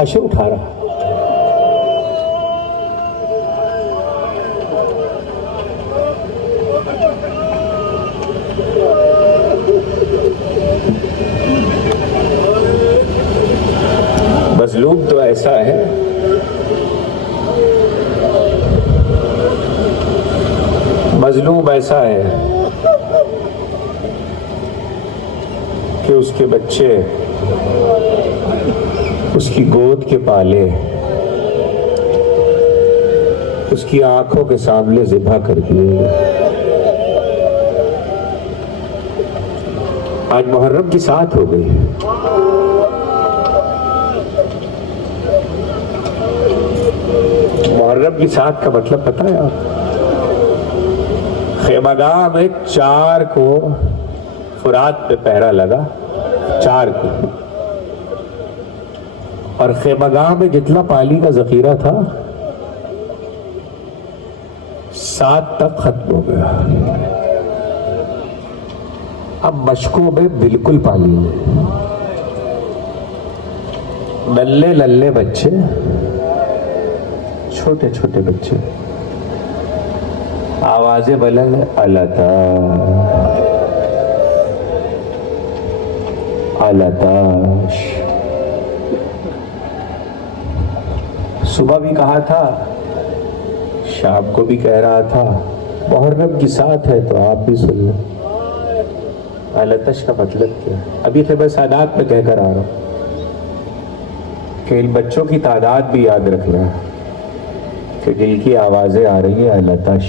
لاشیں اٹھا رہا. مظلوم تو ایسا ہے مظلوم ایسا ہے کہ اس کے بچے اس کی گود کے پالے اس کی آنکھوں کے سامنے ذبح کر دیے. آج محرم کی سات ہو گئی. محرم کی سات کا مطلب پتہ ہے آپ؟ خیمہ گاہ میں 4 کو فرات پہ پہرا لگا، 4 کو، اور خیمہ گاہ میں جتنا پانی کا ذخیرہ تھا 7 تک ختم ہو گیا. اب مشکوں میں بالکل پانی نہیں. نلے للے بچے، چھوٹے چھوٹے بچے، آوازیں بلند ہیں، الاتاش. صبح بھی کہا تھا، شام کو بھی کہہ رہا تھا، محرم کی ساتھ ہے تو آپ بھی سن لیں. الاتش کا مطلب کیا ہے؟ ابھی خیمہ سادات میں کہہ کر آ رہا ہوں کہ ان بچوں کی تعداد بھی یاد رکھنا ہے کہ دل کی آوازیں آ رہی ہیں. الاتش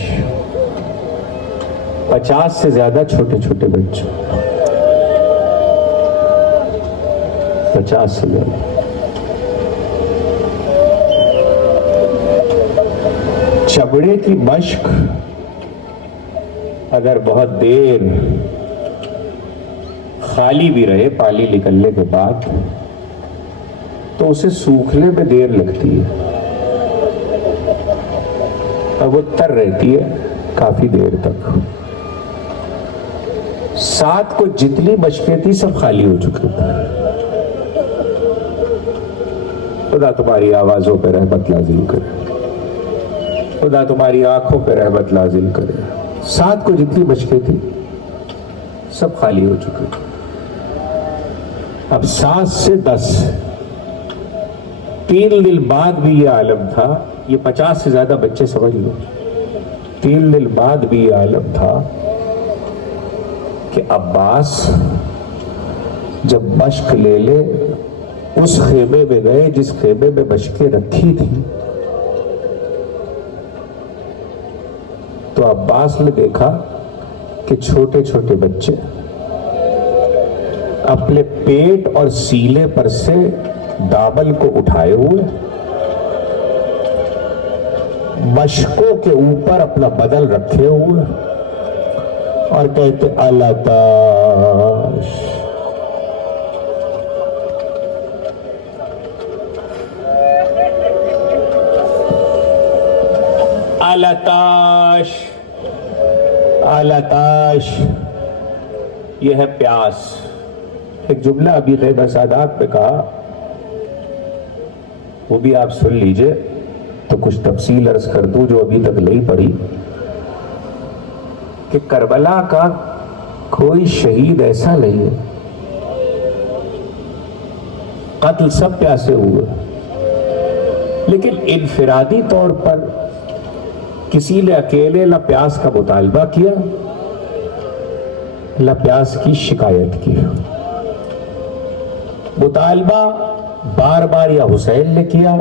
50 سے زیادہ چھوٹے چھوٹے بچے، 50 سے زیادہ. چمڑے کی مشق اگر بہت دیر خالی بھی رہے پانی نکلنے کے بعد تو اسے سوکھنے میں دیر لگتی ہے اور وہ تر رہتی ہے کافی دیر تک. 7 کو جتنی مشقیں تھی سب خالی ہو چکے تھے. خدا تمہاری آوازوں پہ رحمت نازل کرے، خدا تمہاری آنکھوں پہ رحمت نازل کرے. 7 کو جتنی مشقیں تھی سب خالی ہو چکے تھے. اب 7 سے 10 3 دن بعد بھی یہ عالم تھا. یہ 50 سے زیادہ بچے سمجھ لو، 3 دن بعد بھی یہ عالم تھا کہ عباس جب مشق لے لے اس خیمے میں گئے جس خیمے میں مشقیں رکھی تھی، تو عباس نے دیکھا کہ چھوٹے چھوٹے بچے اپنے پیٹ اور سینے پر سے دامن کو اٹھائے ہوئے مشقوں کے اوپر اپنا بدن رکھے ہوئے اور کہتے الاتاش. الاتاش الاتاش. یہ ہے پیاس. ایک جملہ ابھی خیمہ سادات میں کہا، وہ بھی آپ سن لیجئے تو کچھ تفصیل عرض کر دوں جو ابھی تک نہیں پڑھی، کہ کربلا کا کوئی شہید ایسا نہیں ہے، قتل سب پیاسے ہوئے، لیکن انفرادی طور پر کسی نے اکیلے نہ پیاس کا مطالبہ کیا نہ پیاس کی شکایت کی. مطالبہ بار بار یا حسین نے کیا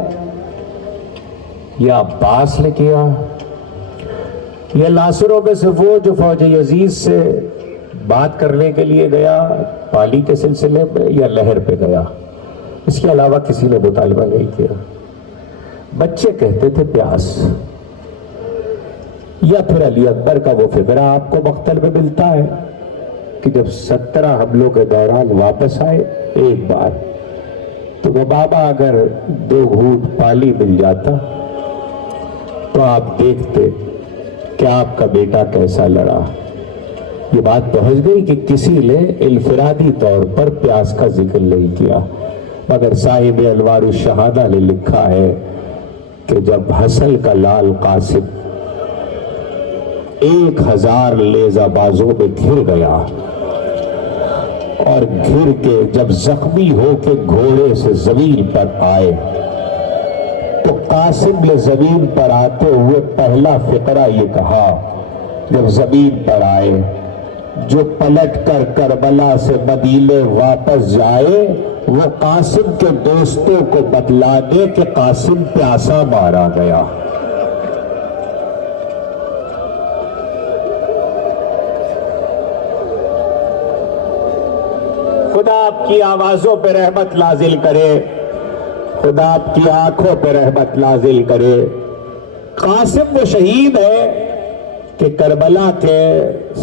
یا عباس نے کیا یا ناصروں میں سے وہ جو فوج یزید سے بات کرنے کے لیے گیا پالی کے سلسلے میں یا لہر پہ گیا. اس کے علاوہ کسی نے مطالبہ نہیں کیا. بچے کہتے تھے پیاس، یا پھر علی اکبر کا وہ فقرہ آپ کو مقتل میں ملتا ہے کہ جب 17 حملوں کے دوران واپس آئے ایک بار تو وہ بابا اگر 2 گھونٹ پانی مل جاتا تو آپ دیکھتے کہ آپ کا بیٹا کیسا لڑا. یہ بات پہنچ گئی کہ کسی نے انفرادی طور پر پیاس کا ذکر نہیں کیا. مگر صاحب انوار الشہادہ نے لکھا ہے کہ جب حسن کا لال قاسم 1000 نیزہ بازوں میں گھر گیا اور گھر کے جب زخمی ہو کے گھوڑے سے زمین پر آئے تو قاسم نے زمین پر آتے ہوئے پہلا فقرہ یہ کہا جب زمین پر آئے جو پلٹ کر کربلا سے مدینے واپس جائے وہ قاسم کے دوستوں کو بتلا دے کہ قاسم پیاسا مارا گیا۔ خدا آپ کی آوازوں پہ رحمت نازل کرے، خدا آپ کی آنکھوں پہ رحمت نازل کرے۔ قاسم وہ شہید ہے کہ کربلا کے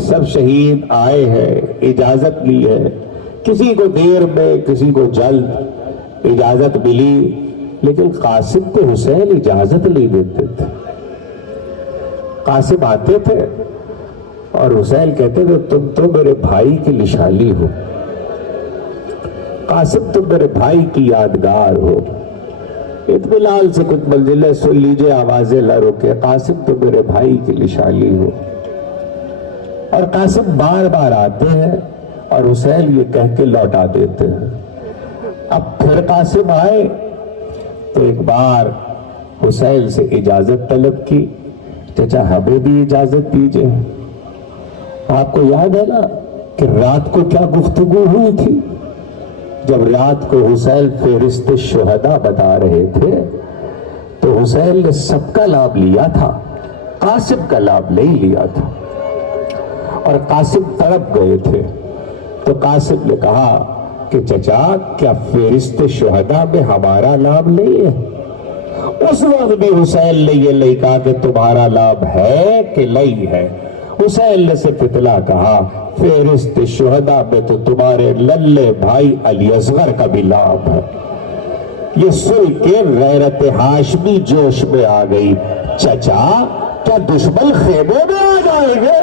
سب شہید آئے ہیں، اجازت لی ہے، کسی کو دیر میں کسی کو جلد اجازت ملی، لیکن قاسم کو حسین اجازت نہیں دیتے تھے۔ قاسم آتے تھے اور حسین کہتے تھے تم تو میرے بھائی کی نشانی ہو، قاسم تم میرے بھائی کی یادگار ہو، اطمینان سے کچھ منزلیں سن لیجئے، آوازیں نہ روکے، قاسم تم میرے بھائی کی نشانی ہو۔ اور قاسم بار بار آتے ہیں اور حسین یہ کہہ کے لوٹا دیتے ہیں۔ اب پھر قاسم آئے تو ایک بار حسین سے اجازت طلب کی، چچا ہمیں بھی اجازت دیجئے۔ آپ کو یاد ہے نا کہ رات کو کیا گفتگو ہوئی تھی؟ جب رات کو حسین فہرست شہداء بتا رہے تھے تو حسین نے سب کا نام لیا تھا، قاسم کا نام نہیں لیا تھا، اور قاسم تڑپ گئے تھے۔ تو قاسم نے کہا کہ چچا کیا فہرست شہداء میں ہمارا نام نہیں ہے؟ اس وقت بھی حسین نے یہ نہیں کہا کہ تمہارا نام ہے کہ نہیں ہے، حسین نے صرف اتنا کہا فہرست شہداء میں تو تمہارے للے بھائی علی اصغر کا بھی نام ہے۔ یہ سن کے غیرت ہاشمی جوش میں آ گئی، چچا کیا دشمن خیموں میں آ جائیں گے؟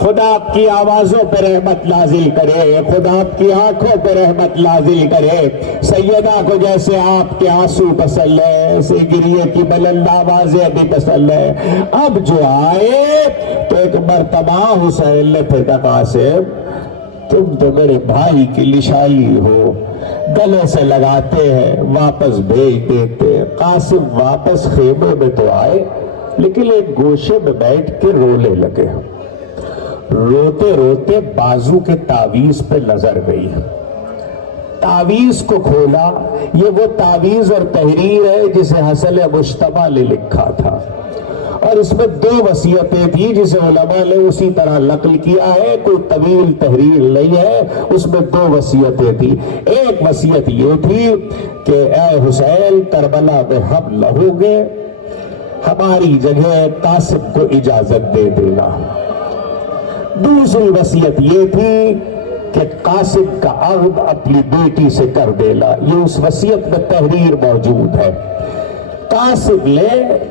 خدا آپ کی آوازوں پہ رحمت نازل کرے، خدا آپ کی آنکھوں پہ رحمت نازل کرے۔ سیدہ کو جیسے آپ کے آنسو پسند ہے، ایسے گریے کی بلند آوازیں بھی پسند ہے۔ اب جو آئے تو ایک مرتبہ حسین نے پھر کہا قاسم تم تو میرے بھائی کی نشانی ہو، گلے سے لگاتے ہیں واپس بھیج دیتے۔ قاسم واپس خیمے میں تو آئے لیکن ایک گوشے میں بیٹھ کے رونے لگے، روتے روتے بازو کے تعویذ پہ نظر گئی، تعویذ کو کھولا۔ یہ وہ تعویذ اور تحریر ہے جسے حسن مجتبیٰ نے لکھا تھا، اور اس میں 2 وصیتیں تھی جسے علماء نے اسی طرح نقل کیا ہے، کوئی طویل تحریر نہیں ہے، اس میں 2 وصیتیں تھی۔ ایک وصیت یہ تھی کہ اے حسین کربلا میں ہم لہو گے، ہماری جگہ قاسم کو اجازت دے دینا۔ دوسری وصیت یہ تھی کہ قاسم کا عہد اپنی بیٹی سے کر دینا، یہ اس وصیت میں تحریر موجود ہے۔ قاسم نے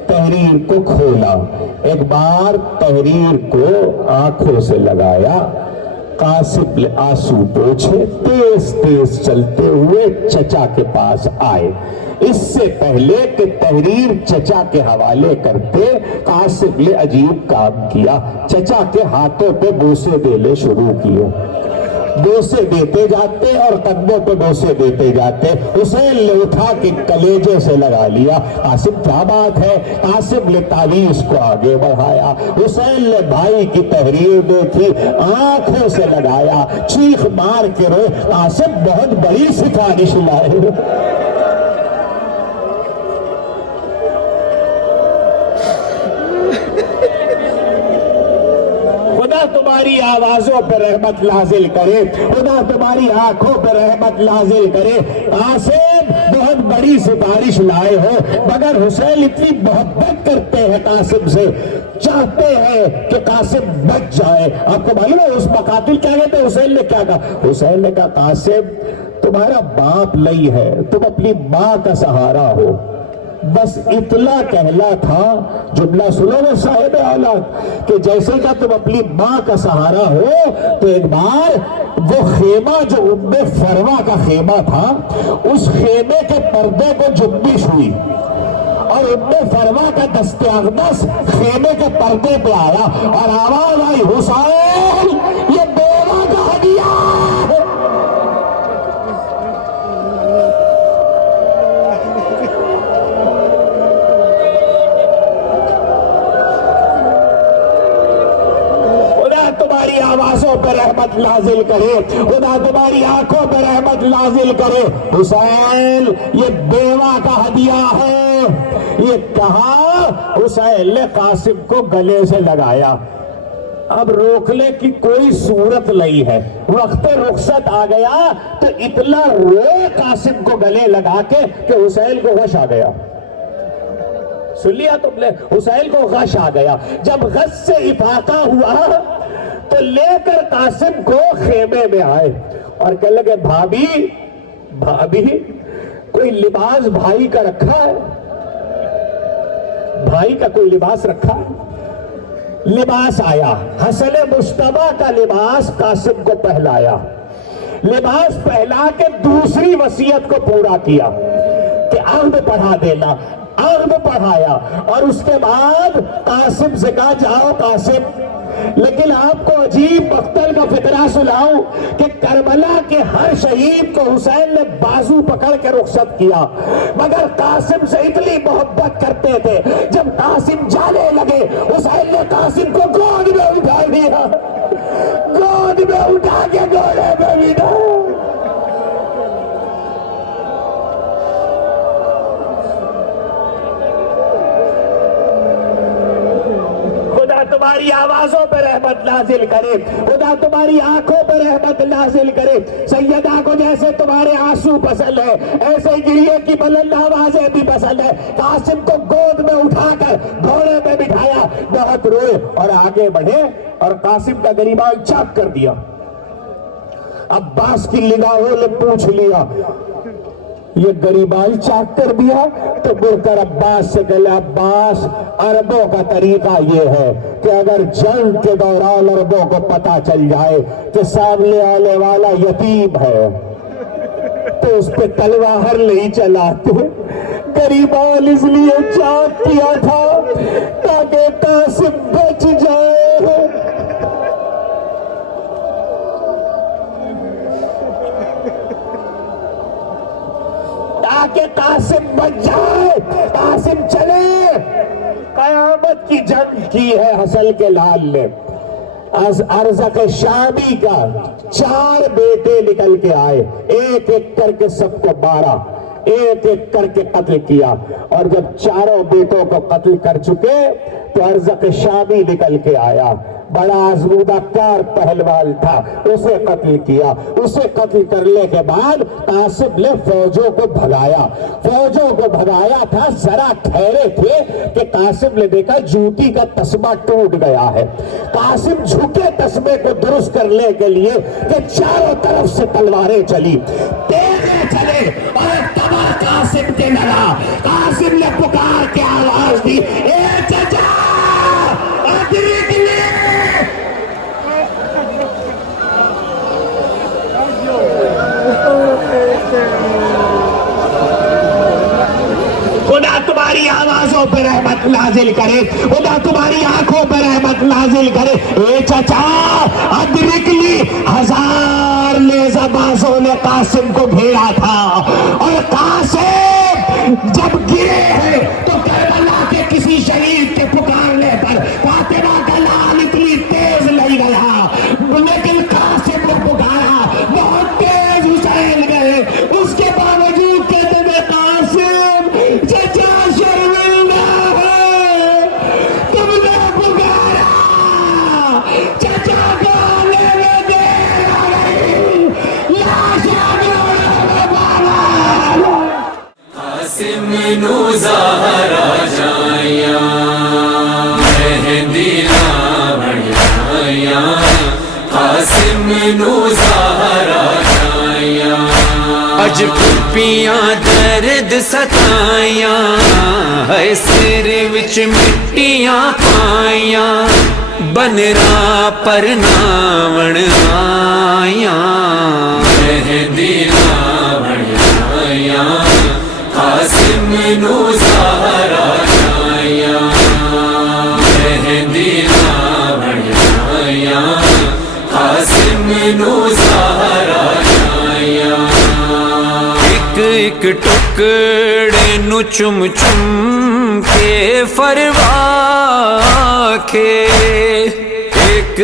تحریر کو کھولا، ایک بار تحریر کو آنکھوں سے لگایا، قاسم نے آنسو پوچھے، تیز تیز چلتے ہوئے چچا کے پاس آئے۔ اس سے پہلے کہ تحریر چچا کے حوالے کرتے، قاسم نے عجیب کام کیا، چچا کے ہاتھوں پہ بوسے دینے شروع کیے، بوسے دیتے جاتے اور قدموں پہ بوسے دیتے جاتے۔ حسین نے اٹھا کے کلیجے سے لگا لیا، قاسم کیا بات ہے؟ قاسم نے تعویذ کو آگے بڑھایا، حسین نے بھائی کی تحریر دیکھی، آنکھوں سے لگایا، چیخ مار کے روئے، قاسم بہت بڑی سفارش لائے۔ تمہاری آوازوں پہ رحمت نازل کرے، خدا تمہاری آنکھوں پہ رحمت نازل کرے۔ قاسم بہت بڑی سفارش لائے ہو، مگر حسین اتنی محبت کرتے ہیں قاسم سے، چاہتے ہیں کہ قاسم بچ جائے۔ آپ کو معلوم ہے اس مقاتل کیا کہتے ہیں؟ حسین نے کیا کہا؟ حسین نے کہا قاسم تمہارا باپ نہیں ہے، تم اپنی ماں کا سہارا ہو، بس اتنا کہنا تھا، جملہ سنو وہ صاحب اولاد، کہ جیسے کہ تم اپنی ماں کا سہارا ہو، تو ایک بار وہ خیمہ جو ام فروا کا خیمہ تھا، اس خیمے کے پردے کو جنبش ہوئی اور ام فروا کا دست اقدس خیمے کے پردے پہ آیا اور آواز آئی، حسین یہ بیوہ کا ہدیہ ہے۔ تمہاری آوازوں پر رحمت نازل کرے، خدا تمہاری آنکھوں پر رحمت نازل کرے۔ حسین یہ بیوہ کا ہدیہ ہے، یہ کہا حسین نے قاسم کو گلے سے لگایا۔ اب روکنے کی کوئی صورت نہیں ہے، وقت رخصت آ گیا تو اتنا روئے قاسم کو گلے لگا کے کہ حسین کو غش آ گیا۔ سن لیا تم نے؟ حسین کو غش آ گیا۔ جب غش سے افاقہ ہوا تو لے کر قاسم کو خیمے میں آئے اور کہنے لگے، بھابی بھابی کوئی لباس بھائی کا رکھا ہے؟ بھائی کا کوئی لباس رکھا ہے؟ لباس آیا، حسن مجتبیٰ کا لباس قاسم کو پہلایا، لباس پہلا کے دوسری وصیت کو پورا کیا کہ عہد پڑھا دینا، عہد پڑھایا، اور اس کے بعد قاسم سے کہا، جاؤ قاسم۔ لیکن آپ کو عجیب مقتل کا فقرہ سناؤں کہ کربلا کے ہر شہید کو حسین نے بازو پکڑ کے رخصت کیا، مگر قاسم سے اتنی محبت کرتے تھے، جب قاسم جانے لگے حسین نے قاسم کو گود میں اٹھا دیا، گود میں اٹھا کے گھوڑے پہ بٹھا۔ تمہاری آوازوں پہ رحمت نازل کرے، خدا تمہاری آنکھوں پہ رحمت نازل کرے۔ سیدہ کو جیسے تمہارے آنسو پسند ہے، ایسے گریے کی بلند آوازیں بھی پسند ہے۔ قاسم کو گود میں اٹھا کر گھوڑے پہ بٹھایا، بہت روئے اور آگے بڑھے اور قاسم کا گریبان چاک کر دیا۔ عباس کی نگاہوں نے پوچھ لیا، یہ گریبان چاک کر دیا؟ تو مڑ کر عباس سے کہے، عباس عربوں کا طریقہ یہ ہے کہ اگر جنگ کے دوران عربوں کو پتہ چل جائے کہ سامنے آنے والا یتیم ہے تو اس پہ تلوار نہیں چلاتے۔ گریبان اس لیے چاک کیا تھا تاکہ قاسم بچ جائے، تاکہ قاسم بچ جائے، قاسم چلے۔ قیامت کی جنگ کی ہے حسن کے لال نے۔ از ارزق شامی کا 4 بیٹے نکل کے آئے، ایک ایک کر کے سب کو مارا، ایک ایک کر کے قتل کیا، اور جب 4 بیٹوں کو قتل کر چکے تو ارزق شامی نکل کے آیا، بڑا آزمودہ کار پہلوان تھا، اسے قتل کیا۔ اسے قتل کرنے کے بعد قاسم نے فوجوں کو بھگایا، فوجوں کو بھگایا تھا، ذرا ٹھہرے تھے کہ قاسم نے دیکھا جوتی کا تسمہ ٹوٹ گیا ہے۔ قاسم جھکے تسمے کو درست کرنے کے لیے کہ چاروں طرف سے تلواریں چلی، تیزے چلے اور تباہ قاسم کے لگا۔ قاسم نے پکار کے آواز دی، اے چچا ادرک لے۔ خدا تمہاری آوازوں پہ رحمت نازل کرے، خدا تمہاری آنکھوں پہ رحمت نازل کرے۔ اے چچا ادرک لی، 1000 نیزہ بازوں نے قاسم کو گھیرا تھا، اور قاسم جب گرے ہیں تو کربلا کے کسی شہید کے پکارنے پر فاطمہ کا لال اتنی تیز نہیں گیا، لیکن قاسم نے پکارا، بہت تیز حسین گئے، اس کے باوجود کہتے تھے قاسم چچا شرمندہ ہے، تم نے پکارا، چچا کو آنے میں دیر آ گئی، لاش قاسم نو زہرا جایا، مہندی نا بڑھایا، قاسم نو زہرا جایا، اج پھپیاں درد ستائیاں ہے سر وچ مٹیاں پائیاں بنرا پر ناون آیاں مہندی ناون آیاں قاسم نو زہرا آیاں مہندی ناون آیاں قاسم نو زہرا آیاں ایک ٹکڑے نو چم چم کے فروا کے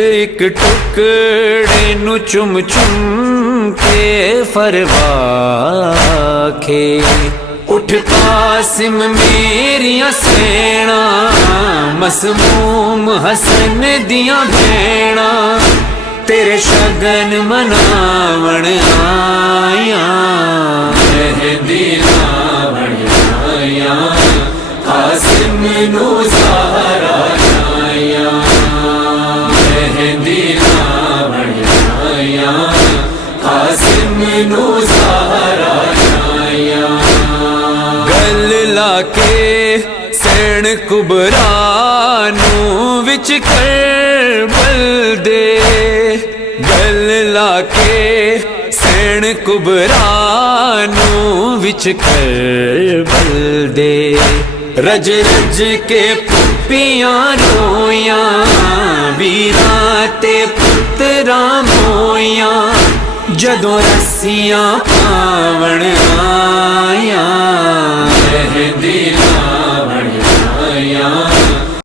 ایک ٹکڑے نو چم چم کے فروا کے اٹھ قاسم میریاں سینا مسموم حسن دیاں بھیڑا تیرے شگن مناون آیاں مہندی ناون آیاں قاسم نو زہرا آیاں مہندی ناون آیاں قاسم نو زہرا آیاں گل لا کے سین کبرا نو وچ کربل دے گل لا کے سین کبرا نو وچ کربل دے رج رج کے پھپیاں رویاں ویراں تے پتراں مویاں جدوں رسیاں پاون آیاں مہندی